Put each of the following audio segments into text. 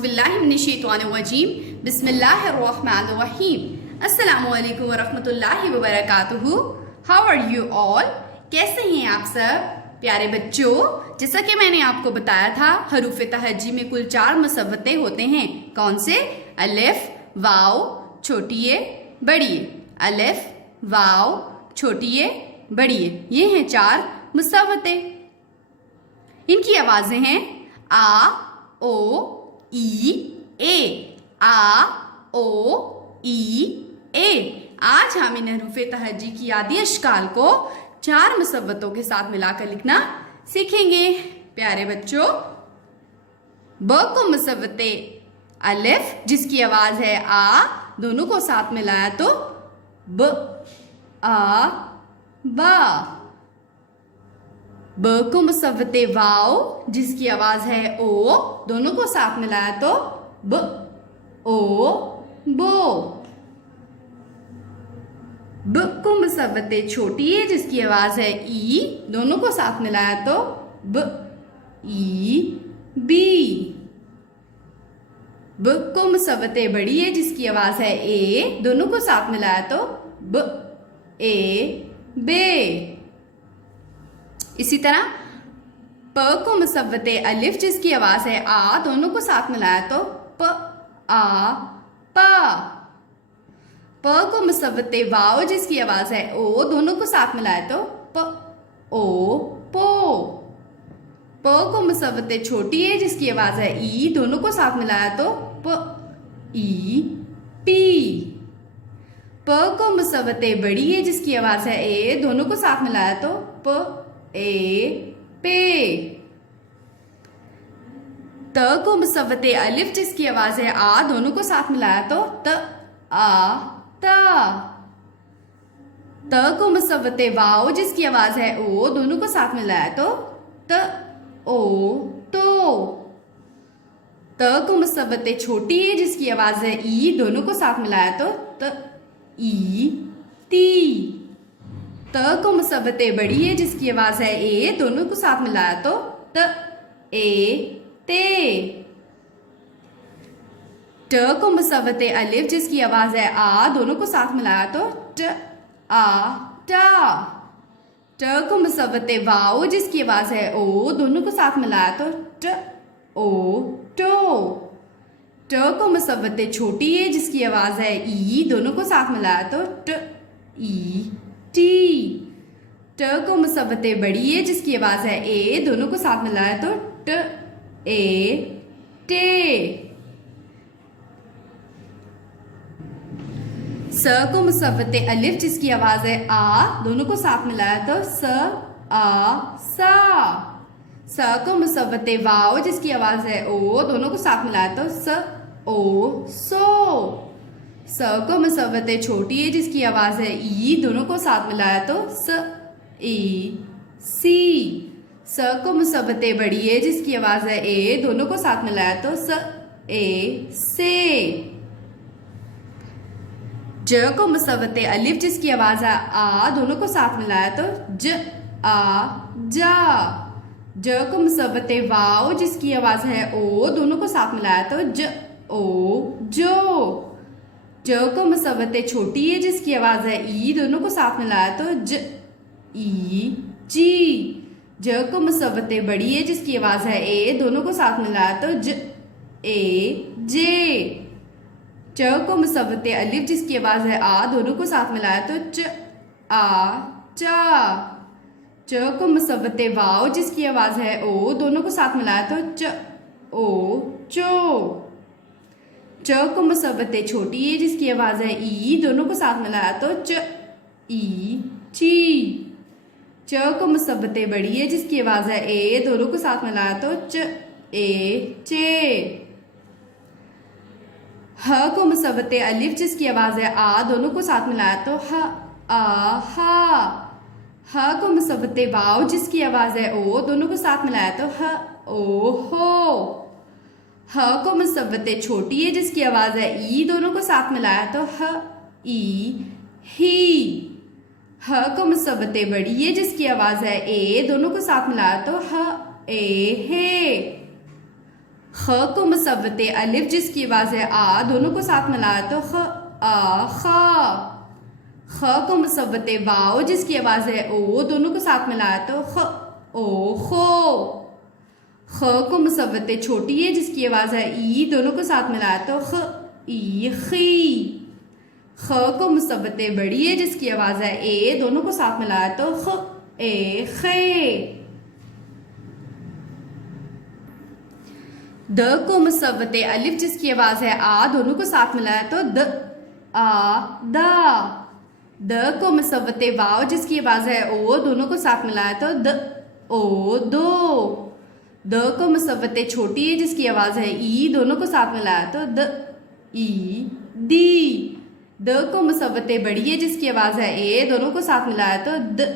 बिस्मिल्लाहिर्रहमानिर्रहीम बिस्मिल्लाहिर्रहमानिर्रहीम अस्सलामुअलैकुम वरहमतुल्लाहि वबरकातुहू। How are you all? कैसे हैं आप सब प्यारे बच्चों? जैसा कि मैंने आपको बताया था, हरूफ तहज्जी में कुल 4 मुसव्वतें होते हैं। कौन से? अलिफ, वाव, छोटी ए, बड़ी ए। अलिफ, वाव, छोटी ए, बड़ी ए, ये हैं 4 मुसव्वतें। इनकी आवाजें हैं आ, ओ, ई, ए। आ, ओ, ई, ए। आज हम इन हरूफ तहज्जी की आदि अशकाल को 4 मुसव्वतों के साथ मिलाकर लिखना सीखेंगे। प्यारे बच्चों, ब को मुसव्वते अलिफ जिसकी आवाज है आ, दोनों को साथ मिलाया तो ब, आ, बा। ब को मुसव्वते वाव जिसकी आवाज है ओ, दोनों को साथ मिलाया तो ब, ओ, बो। ब को मुसव्वते छोटी ए जिसकी आवाज है ई, दोनों को साथ मिलाया तो ब, ई, बी। ब को मुसव्वते बड़ी ए जिसकी आवाज है ए, दोनों को साथ मिलाया तो ब, ए, बे। इसी तरह प को मुसव्वते अलिफ जिसकी आवाज है आ, दोनों को साथ मिलाया तो प, आ, पा। प को मुसव्वते वाव जिसकी आवाज है ओ, दोनों को साथ मिलाया तो प, ओ, पो। प को मुसव्वते छोटी ए जिसकी आवाज है ई, दोनों को साथ मिलाया तो प, ई, पी। प को मुसव्वते बड़ी ए जिसकी आवाज है ए, दोनों को साथ मिलाया तो प, ए, पे। त को मुसव्वते अलिफ जिसकी आवाज है आ, दोनों को साथ मिलाया तो त, आ, ता। त को मुसव्वते वाव जिसकी आवाज है ओ, दोनों को साथ मिलाया तो त, ओ, तो। त को मुसव्वते छोटी ए जिसकी आवाज है ई, दोनों को साथ मिलाया तो त, ई, ती। त को मुसव्वते बड़ी ए जिसकी आवाज है ए, दोनों को साथ मिलाया तो त, ए, ते। ट को मुसव्वते अलिफ जिसकी आवाज है आ, दोनों को साथ मिलाया तो ट, आ, टा। ट को मुसव्वते वाव जिसकी आवाज है ओ, दोनों को साथ मिलाया तो ट, ओ, टो। ट को मुसव्वते छोटी ए जिसकी आवाज है ई, दोनों को साथ मिलाया तो ट, ई, टी। ट को मुसव्वते बड़ी ए जिसकी आवाज है ए, दोनों को साथ मिलाया तो ट, ए, टे। स को मुसव्वते अलिफ जिसकी आवाज है आ, दोनों को साथ मिलाया तो स, आ, सा। स को मुसव्वते वाव जिसकी आवाज है ओ, दोनों को साथ मिलाया तो स, ओ, सो। स को मुसव्वते छोटी ए जिसकी आवाज है ई, दोनों को साथ मिलाया तो स, ई, सी। स को मुसव्वते बड़ी ए जिसकी आवाज है ए, दोनों को साथ मिलाया तो स, ए, से। ज को मुसव्वते अलिफ जिसकी आवाज है आ, दोनों को साथ मिलाया तो ज, आ, जा। ज को मुसव्वते वाव जिसकी आवाज है ओ, दोनों को साथ मिलाया तो ज, ओ, जो। ज को मुसव्वते छोटी ए जिसकी आवाज है ई, दोनों को साथ मिलाया तो ज, ई, जी। ज को मुसव्वते बड़ी ए जिसकी आवाज है ए, दोनों को साथ मिलाया तो ज, ए, जे। च को मुसव्वते अलिफ जिसकी आवाज है आ, दोनों को साथ मिलाया तो च, आ, चा। च को मुसव्वते वाव जिसकी आवाज है ओ, दोनों को साथ मिलाया तो च, ओ, चो। च को मुसव्वते छोटी ए जिसकी आवाज है ई, दोनों को साथ मिलाया तो च, ई, ची। च को मुसव्वते बड़ी ए जिसकी आवाज है ए, दोनों को साथ मिलाया तो च, ए, चे। ह को मुसव्वते अलिफ जिसकी आवाज है आ, दोनों को साथ मिलाया तो ह, आ, हा। ह को मुसव्वते वाव जिसकी आवाज है ओ, दोनों को साथ मिलाया तो ह, ओ, हो। ह को मुसव्वते छोटी ए जिसकी आवाज है ई, दोनों को साथ मिलाया तो ह, ई, ही। ह को मुसव्वते बड़ी ए जिसकी आवाज है ए, दोनों को साथ मिलाया तो ह, ए, हे। ख को मुसव्वते अलिफ जिसकी आवाज़ है आ, दोनों को साथ मिलाया तो ख आ खा। ख को मुसव्वते वाओ जिसकी आवाज़ है ओ, दोनों को साथ मिलाया तो ख ओ खो। ख को मुसव्वते छोटी है जिसकी आवाज़ है ई, दोनों को साथ मिलाया तो ख ई खी। ख को मुसव्वते बड़ी है जिसकी आवाज़ है ए, दोनों को साथ मिलाया तो ख ए खे। द को मुसव्वते अलिफ जिसकी आवाज़ है आ, दोनों को साथ मिलाया तो द आ दा। द को मुसव्वते वाव जिसकी आवाज़ है ओ, दोनों को साथ मिलाया तो द ओ दो। द को मुसव्वते छोटी है जिसकी आवाज़ है ई, दोनों को साथ मिलाया तो द ई दी। द को मुसव्वते बड़ी है जिसकी आवाज़ है ए, दोनों को साथ मिलाया तो द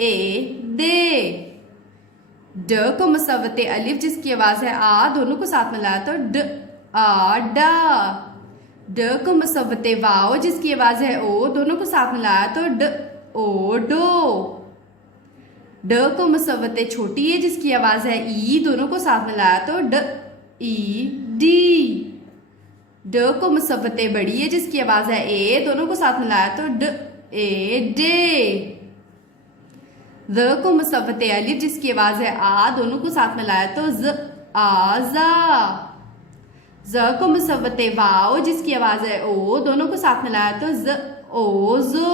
ए दे। ड को मुसव्वते अलिफ जिसकी आवाज़ है आ, दोनों को साथ मिलाया तो ड आ डा। ड को मुसव्वते वाओ जिसकी आवाज़ है ओ, दोनों को साथ मिलाया तो ड ओ डो। ड को मुसव्वते छोटी है जिसकी आवाज़ है ई, दोनों को साथ मिलाया तो ड ई डी। ड को मुसव्वते बड़ी है जिसकी आवाज़ है ए, दोनों को साथ मिलाया तो ड ए डे। ज को मुसव्वते अलिफ जिसकी आवाज़ है आ, दोनों को साथ मिलाया तो ज आ जा। ज को मुसव्वते वाओ जिसकी आवाज़ है ओ, दोनों को साथ मिलाया तो ज ओ जो।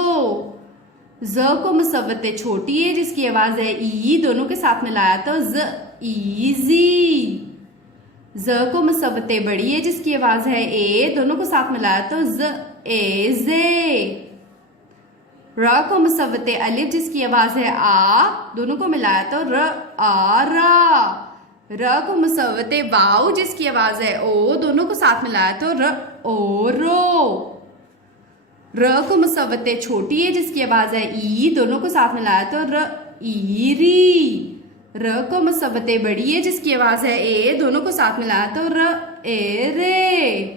ज को मुसव्वते छोटी है जिसकी आवाज़ है ई, दोनों के साथ मिलाया तो ज ईजी। ज को मुसव्वते बड़ी है जिसकी आवाज़ है ए, दोनों को साथ मिलाया तो ज ए जे। र को मुसव्वते अलिफ जिसकी आवाज़ है आ, दोनों को मिलाया तो र आ रा। र को मुसव्वते वाओ जिसकी आवाज़ है ओ, दोनों को साथ मिलाया तो र ओ रो। र को मुसव्वते छोटी है जिसकी आवाज़ है ई, दोनों को साथ मिलाया तो र ई री। र को मुसव्वते बड़ी है जिसकी आवाज़ है ए, दोनों को साथ मिलाया तो र ए रे।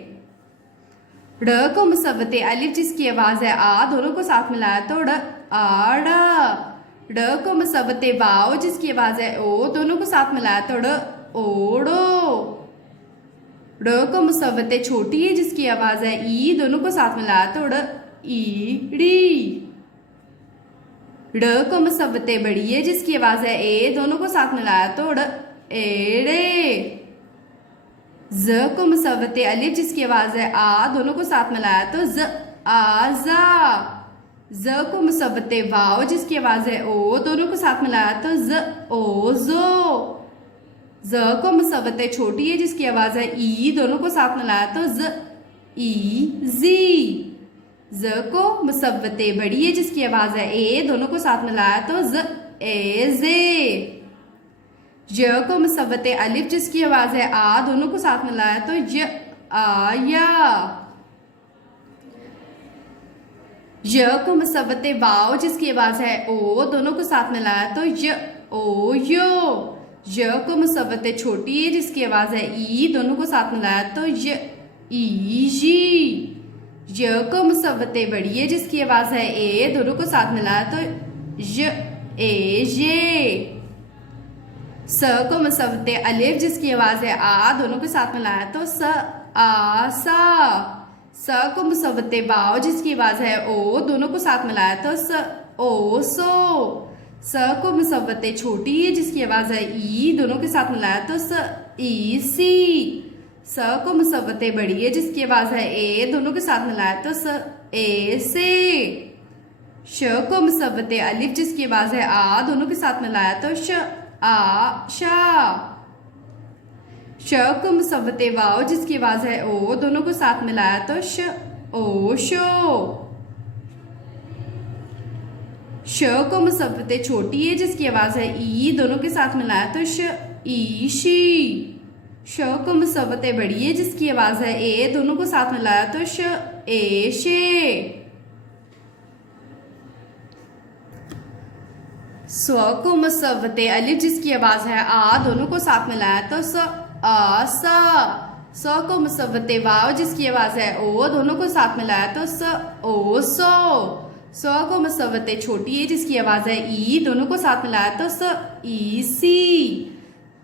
ड को मुसव्वते अलिफ जिसकी आवाज़ है आ, दोनों को साथ मिलाया तो ड आ डा। ड को मुसव्वते वाओ जिसकी आवाज़ है ओ, दोनों को साथ मिलाया तो ड ओड़ो। ड को मुसव्वते छोटी है जिसकी आवाज़ है ई, दोनों को साथ मिलाया तो ड ईड़ी। ड को मुसव्वते बड़ी है जिसकी आवाज़ है ए, दोनों को साथ मिलाया तो ड एड़े। ज को मुसव्वते अलिफ जिसकी आवाज़ है आ, दोनों को साथ मिलाया तो ज आ जा। ज को मुसव्वते वाओ जिसकी आवाज़ है ओ, दोनों को साथ मिलाया तो ज ओ जो। ज को मुसव्वते छोटी है जिसकी आवाज़ है ई, दोनों को साथ मिलाया तो ज ई जी। ज को मुसव्वते बड़ी है जिसकी आवाज़ है ए, दोनों को साथ मिलाया तो ज ए जे। ज को मुसव्वते अलिफ जिसकी आवाज़ है आ, दोनों को साथ मिलाया तो य आ या। य को मुसव्वते वाओ जिसकी आवाज़ है ओ, दोनों को साथ मिलाया तो य ओ यो। य को मुसव्वते छोटी है जिसकी आवाज़ है ई, दोनों को साथ मिलाया तो य ई जी। य को मुसव्वते बड़ी है जिसकी आवाज़ है ए, दोनों को साथ मिलाया तो य ए जे। स को मुसव्वते अलिफ जिसकी आवाज़ है आ, दोनों के साथ मिलाया तो स आ सा। स को मुसव्वते वाओ जिसकी आवाज़ है ओ, दोनों को साथ मिलाया तो स ओ सो। स को मुसव्वते छोटी है जिसकी आवाज़ है ई, दोनों के साथ मिलाया तो स ई सी। स को मुसव्वते बड़ी है जिसकी आवाज़ है ए, दोनों के साथ मिलाया तो स ए से। श को मुसव्वते अलिफ जिसकी आवाज़ है आ, दोनों के साथ मिलाया तो श आ शा। श को मुसव्वते वाओ जिसकी आवाज़ है ओ, दोनों को साथ मिलाया तो श ओ शो। श को मुसव्वते छोटी है जिसकी आवाज़ है ई, दोनों के साथ मिलाया तो श ई शी। श को मुसव्वते बड़ी है जिसकी आवाज़ है ए, दोनों को साथ मिलाया तो श ए शे। स्व को मुसव्वते अलिफ जिसकी आवाज़ है आ, दोनों को साथ मिलाया तो स आ सा। स को मुसव्वते वाव जिसकी आवाज़ है ओ, दोनों को साथ मिलाया तो स ओ सो। स को मुसव्वते छोटी है जिसकी आवाज़ है ई, दोनों को साथ मिलाया तो स ई सी।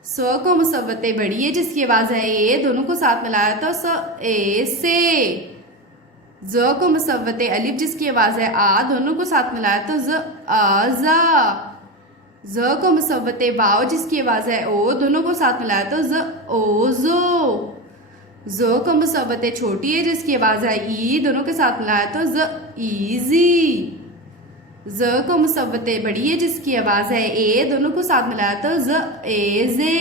स्व को मुसव्वते बड़ी है जिसकी आवाज है ए, दोनों को साथ मिलाया तो स ए से। ज को मुसव्वते अलिफ जिसकी आवाज है आ, दोनों को साथ मिलाया तो ज आ जा। ज को मुसव्वते वाव जिसकी आवाज है ओ, दोनों को साथ मिलाया तो ज ओ जो। ज को मुसव्वते छोटी है जिसकी आवाज है ई, दोनों के साथ मिलाया तो ज ईजी। ज को मुसव्वते बड़ी है जिसकी आवाज है ए, दोनों को साथ मिलाया तो ज एजे।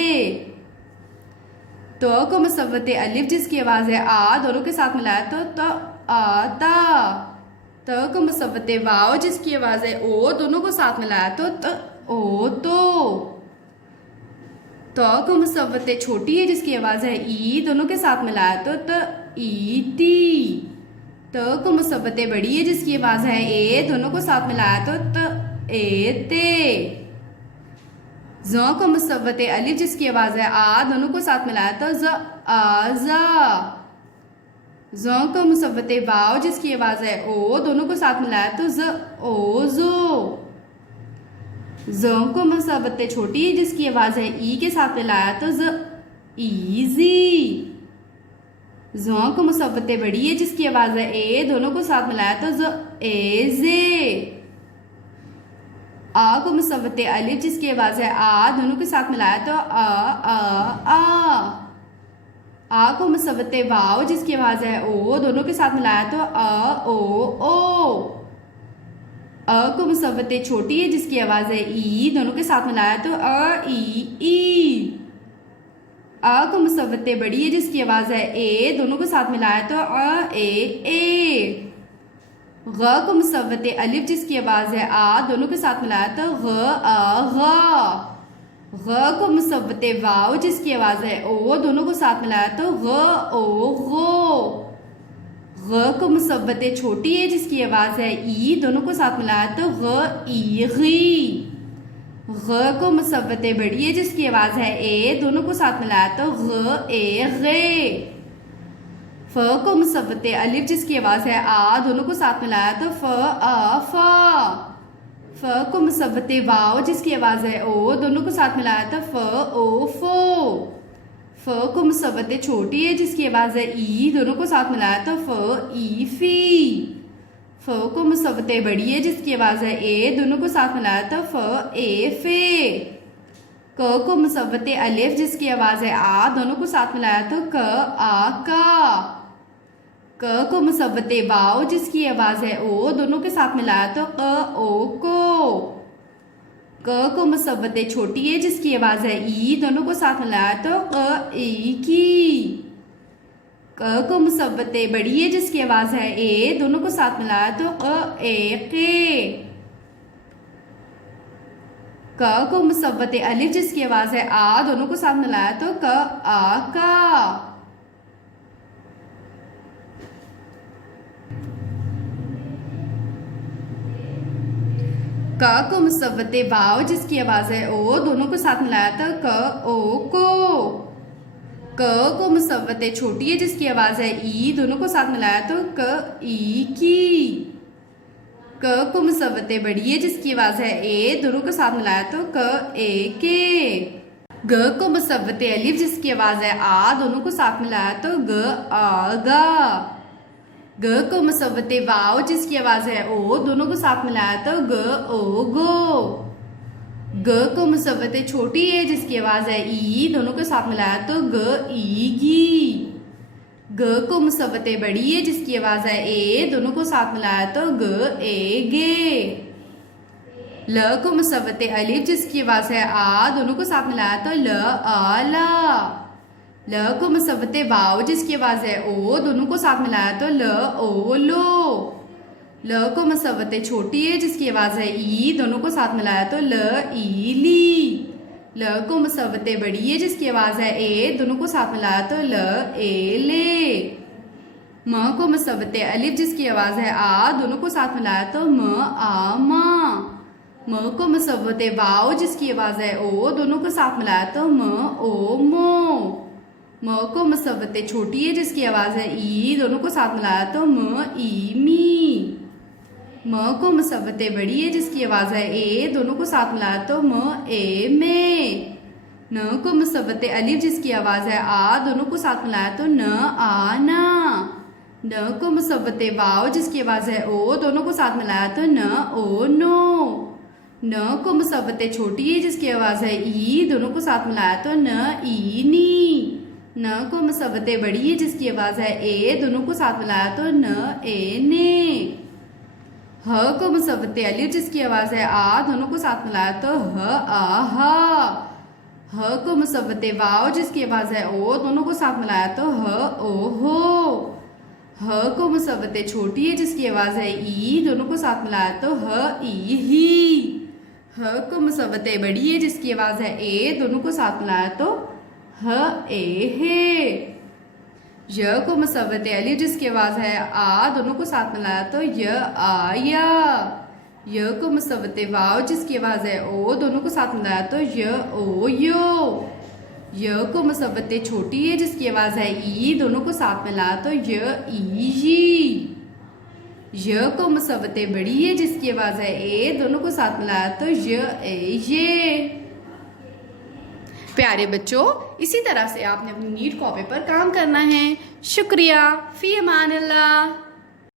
तो को मुसव्वते अलिफ जिसकी आवाज है आ, दोनों के साथ मिलाया तो आता। त को मुसव्वते वाव जिसकी आवाज है ओ, दोनों को साथ मिलाया तो ओ तो। को मुसव्वते छोटी है जिसकी आवाज है ई, दोनों के साथ मिलाया तो ईटी। त को मुसव्वते बड़ी है जिसकी आवाज है ए, दोनों को साथ मिलाया तो एते। ज को मुसव्वते अलिफ जिसकी आवाज है आ, दोनों को साथ मिलाया तो ज आजा। ज को मुसव्वते वाव जिसकी आवाज है ओ, दोनों को साथ मिलाया तो ज ओजो। ज को मुसव्वते छोटी है जिसकी आवाज है ई के साथ मिलाया तो ज ईजी। ज को मुसव्वते बड़ी है जिसकी आवाज है ए, दोनों को साथ मिलाया तो ज एजे। आ को मुसव्वते अलिफ जिसकी आवाज है आ, दोनों के साथ मिलाया तो आ को मुसव्वते वाव जिसकी आवाज है ओ, दोनों के साथ मिलाया तो ओ। अ को मुसव्वते छोटी है जिसकी आवाज है ई, दोनों के साथ मिलाया तो ई। अ को मुसव्वते बड़ी है जिसकी आवाज है ए, दोनों को साथ मिलाया तो ए। ग को मुसव्वते अलिफ जिसकी आवाज है आ, दोनों के साथ मिलाया तो ग। ग को मुसव्वते वाव जिसकी आवाज है ओ, दोनों को साथ मिलाया तो गो। ग को मुसव्वते छोटी है जिसकी आवाज है ई, दोनों को साथ मिलाया तो गी। ग को मुसव्वते बड़ी है जिसकी आवाज है ए, दोनों को साथ मिलाया तो गे। फ को मुसव्वते अलिफ जिसकी आवाज है आ, दोनों को साथ मिलाया तो फ। को मुसव्वते वाव जिसकी आवाज है ओ, दोनों को साथ मिलाया तो फो। फ को मुसव्वते छोटी है जिसकी आवाज है ई, दोनों को साथ मिलाया तो फी। फ को मुसव्वते बड़ी है जिसकी आवाज है ए, दोनों को साथ मिलाया तो फे। क को मुसव्वते अलिफ जिसकी आवाज है आ, दोनों को साथ मिलाया तो का। क को मुसव्वते वाव जिसकी आवाज है ओ, दोनों के साथ मिलाया तो को। क को मुसव्वते छोटी है जिसकी आवाज है ई, दोनों को साथ मिलाया तो की। क को मुसव्वते बड़ी है जिसकी आवाज है ए, दोनों को साथ मिलाया तो के। क को मुसव्वते अलिफ जिसकी आवाज है आ, दोनों को साथ मिलाया तो का। क को मुसव्वते वाव जिसकी आवाज है ओ, दोनों को साथ मिलाया तो को। क को मुसव्वते छोटी है जिसकी आवाज है ई, दोनों को साथ मिलाया तो की। क को मुसव्वते बड़ी है जिसकी आवाज है ए, दोनों को साथ मिलाया तो के। ग को मुसव्वते अलिफ जिसकी आवाज है आ, दोनों को साथ मिलाया तो गा। ग को मुसव्वते वाव जिसकी आवाज है ओ, दोनों को साथ मिलाया तो गो। ग को मुसव्वते छोटी है जिसकी आवाज है ई, दोनों को साथ मिलाया तो गी। ग को मुसव्वते बड़ी है जिसकी आवाज है ए, दोनों को साथ मिलाया तो गे। ल को मुसव्वते अलिफ जिसकी आवाज है आ, दोनों को साथ मिलाया तो ला। ल को मुसव्वते वाव जिसकी आवाज है ओ, दोनों को साथ मिलाया तो लो। ल को मुसव्वते छोटी है जिसकी आवाज है ई, दोनों को साथ मिलाया तो ली। ल को मुसव्वते बड़ी है जिसकी आवाज है ए, दोनों को साथ मिलाया तो ले। म को मुसव्वते अलिफ जिसकी आवाज है आ, दोनों को साथ मिलाया तो मा। म को मुसव्वते वाव जिसकी आवाज है ओ, दोनों को साथ मिलाया तो मो। म को मुसव्वते छोटी है जिसकी आवाज है ई, दोनों को साथ मिलाया तो मी। म को मुसव्वते बड़ी है जिसकी आवाज है ए, दोनों को साथ मिलाया तो में। न को मुसव्वते अलिफ जिसकी आवाज़ है आ, दोनों को साथ मिलाया तो न आ ना। न को मुसव्वते वाव जिसकी आवाज़ है ओ, दोनों को साथ मिलाया तो न ओ नो। न को मुसव्वते छोटी ई जिसकी आवाज़ है ई, दोनों को साथ मिलाया तो न ई नी। न को मुसव्वते बड़ी ई जिसकी आवाज़ है ए, दोनों को साथ मिलाया तो न ए ने। ह को मुसव्वते अलिफ जिसकी आवाज़ है आ, दोनों को साथ मिलाया तो ह आ हा। ह को मुसव्वते वाव जिसकी आवाज़ है ओ, दोनों को साथ मिलाया तो ह ओ हो। ह को मुसव्वते छोटी है जिसकी आवाज़ है ई, दोनों को साथ मिलाया तो ह ई ही। ह को मुसव्वते बड़ी है जिसकी आवाज़ है ए, दोनों को साथ मिलाया तो ह ए हे। य को मुसव्वते अलिफ जिसकी आवाज़ है आ, दोनों को साथ मिलाया तो य आ या। य को मुसव्वते वाव जिसकी आवाज़ है ओ, दोनों को साथ मिलाया तो य ओ यो। य को मुसव्वते छोटी है जिसकी आवाज़ है ई, दोनों को साथ मिलाया तो य ई जी। य को मुसव्वते बड़ी है जिसकी आवाज़ है ए, दोनों को साथ मिलाया तो य ए ये। प्यारे बच्चों, इसी तरह से आपने अपनी नीट कॉपी पर काम करना है। शुक्रिया। फी अमान अल्लाह।